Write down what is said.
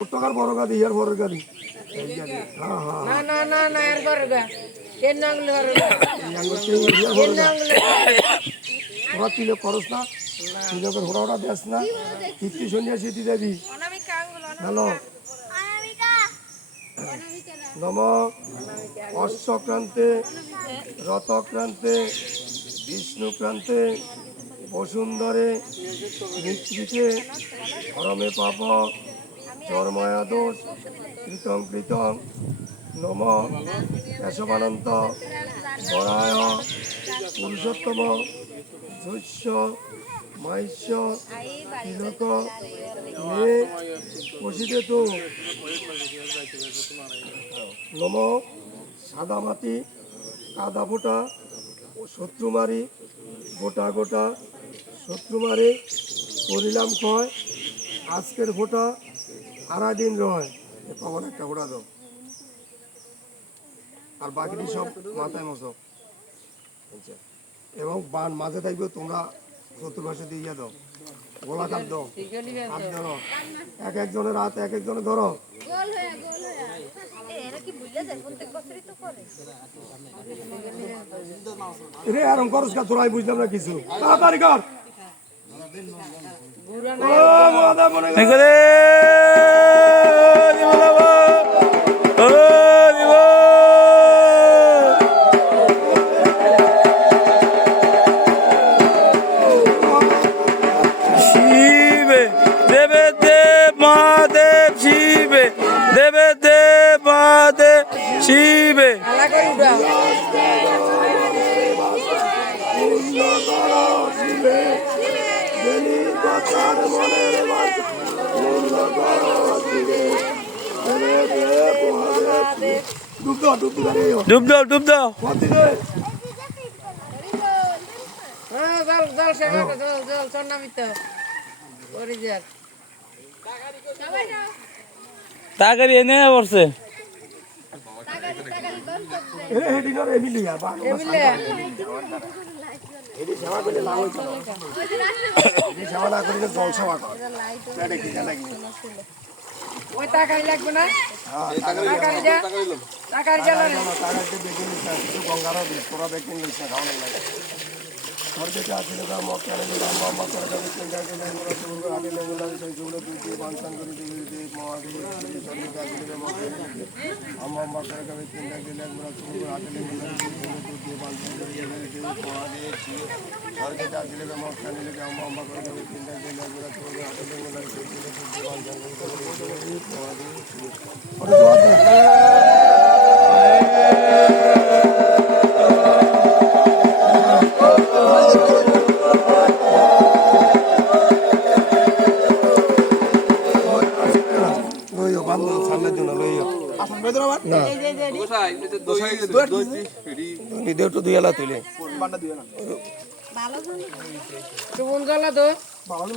টাকার বড় গাড়ি ইয়ার বড় গাড়ি না না না না এর বড় গা কেন আঙ্গুল বড় গা ওরা তিলে খরচ না তিলকের হোড়া হোড়া দেশ না কীর্তি সন্ন্যাসী দেবী হ্যালো নম অশ্বক্রান্তে রথক্রান্তে বিষ্ণুক্রান্তে বসুন্ধরে মৃত্তিকে হরমে পাপ চর্ময়া দোষ কৃতং কৃতং নম কেশবানন্ত বরায় পুরুষোত্তম শস্য মাহিষ্য তিলক মে বসিদেতু নম সাদামাটি কাদা ফোটা শত্রুমারি গোটা গোটা শত্রুমারি করিলাম ক্ষয় আজকের ফোটা সারা দিন রয় কমন একটা ফোটা দাও আর বাকিটি সব মাথায় মশো এবং বান মাঝে থাকবে তোমরা চতুর্পাশে দিয়ে দাও গোলাকার দাও হাত ধরো এক একজনের হাত এক একজনে ধরো রে আরাম করস কা তোরাই বুঝলাম না কিছু তাড়াতাড়ি কর ও মোদা মনে করে শিবে ডুব দাও ডুব দাও তাগারি এনে পড়ছে টাকাই লাগবে না টাকার গঙ্গার তোরা দেখে নিস না খাওয়ানো লাগে সরকারকে আসলে মক্কারে আম্মা করে যাবে চিন্তা করে আমরা শুরু আগে লেগুলা সেগুলো দুটি বানসান করে দিতে মহাদেব সরকারকে আসলে মক্কারে আম্মা করে যাবে চিন্তা করে আমরা শুরু আগে লেগুলা সেগুলো দুটি বানসান করে দিতে মহাদেব সরকারকে আসলে মক্কারে লেগে আম্মা করে যাবে চিন্তা করে আমরা শুরু আগে লেগুলা সেগুলো দুটি বানসান করে দিতে মহাদেব ভালো